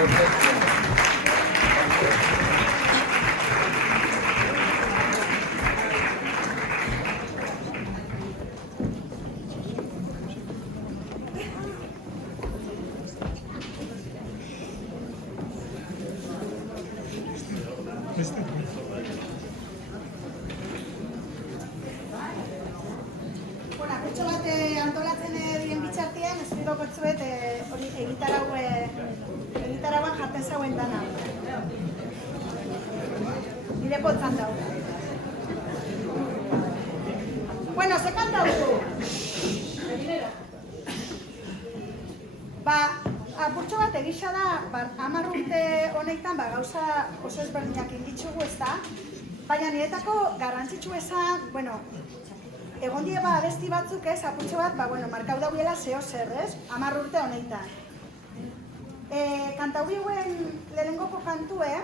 Apurtxo bat antolatzen dien bitxartien, espliko kotzuet hori egitarauan jarten zauen dana. Nire potzan dau. Bueno, ze kanta duzu? Apurtxo bat egisa da, 10 urte honetan gauza oso ezberdinak inditzugu ez da, baina niretako garrantzitsu esan, egon die abesti batzuk ez, apurtxo bat, markau dauela zeo zer, ez? 10 urte honetan. Kantau biuen lehenengoko kantue,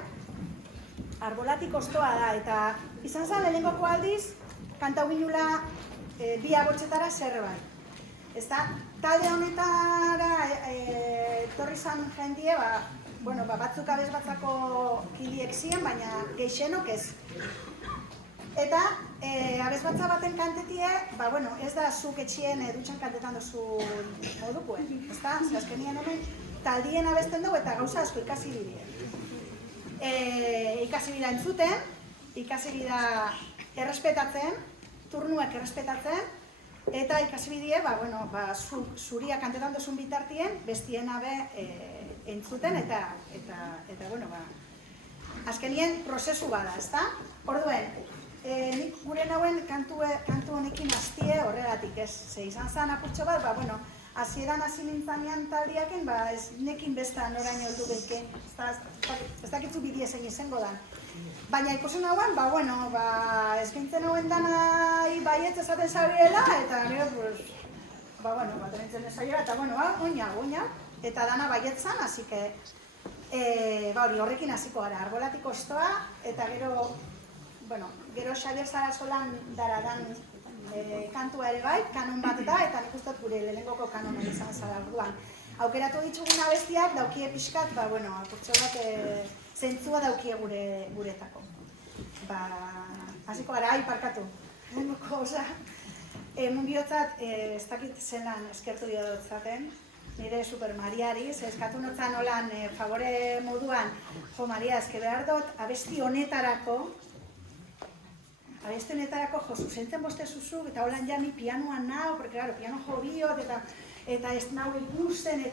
Arbolatik ostoa da, eta izan zen lehenengoko aldiz, kantau binula bi agotxetara zerbait. Ez da, talde honetara etorri zan jendie, batzuk abez batzako kidiek ziren, baina geixenok ez. Eta abezbatza baten kantetie, ez da zuk etxien dutxan kantetan dozu modukuen, ez da? Azkenien hemen taldien abesten dugu eta gauza asko ikasi bidea. Ikasi bida entzuten, ikasi bida errespetatzen, turnuak errespetatzen, eta ikasi bidea, zuria kantetan dozun bitartien, bestien abe entzuten eta azkenien prozesu bada, ez da? Orduen, nik gure nauen kantu honekin hastie horregatik ez. Ze izan zen apurtxo bat, hasieran hasi nintzanean taldiaken, ez nekin besta noraino heldu behike, ez dakitzu bidea zein izango da. Baina ikusen nauen, eskaintzen nauen dana baietz esaten zabiela, eta nire, tementzen esaioa, eta oina, eta dana baietzan, hasi que, horrekin hasiko gara, Arbolatik ostoa, eta gero Xabier Sarasolan daradan kantua ere bai, kanon bat da, eta nik ustot gure lehenengoko kanona izan zara orduan. Aukeratu ditugun abestiak daukie pixkat, apurtxo bat zentzua daukie guretako. Hasiko gara, parkatu. Mun bihotzat, ez dakit zelan eskertu diotzaten, nire Super Mariari, eskatu notzan holan favore moduan, Maria, eske behar dut, abesti honetarako, zuzentzen boste zuzuk, eta holan jami pianoan nau, porque piano jo biot, eta ez nau ikusten,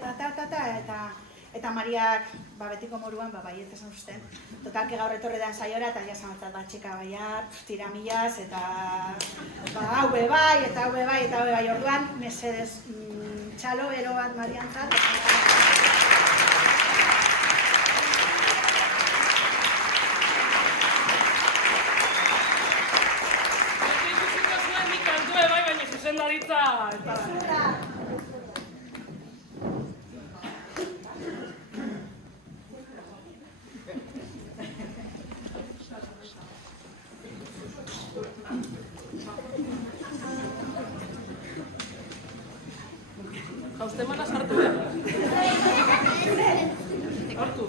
eta Mariak betiko moruan baiet esan usten. Total, que gaur etorre da ensaiora, eta ja zamatzat txika baiat, tiramillas, eta hau bebai, eta hau bebai, orduan, mesedez, txalo ero bat Mariantzat. Zuzendaritza, eta Jauztemana sartu, Hartu,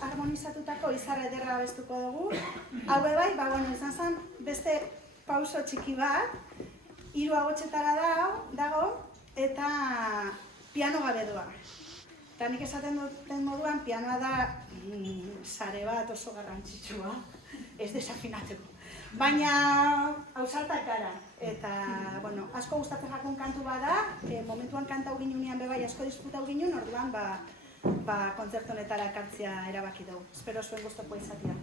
harmonizatutako izar ederra abestuko dugu. Hau bai, izan zen beste pauso txiki bat, 3 agotxetara dago, eta piano gabe doa. Eta nik esaten duten moduan, pianoa da sare bat oso garrantzitsua, ez desafinatzeko. Baina ausartak gara, eta asko gustatzen jakon kantu bada, momentuan kantau ginunean bebai asko disfrutau ginun, orduan kontzertu honetara ekartzea erabaki dugu. Espero zuen gustuko izatea.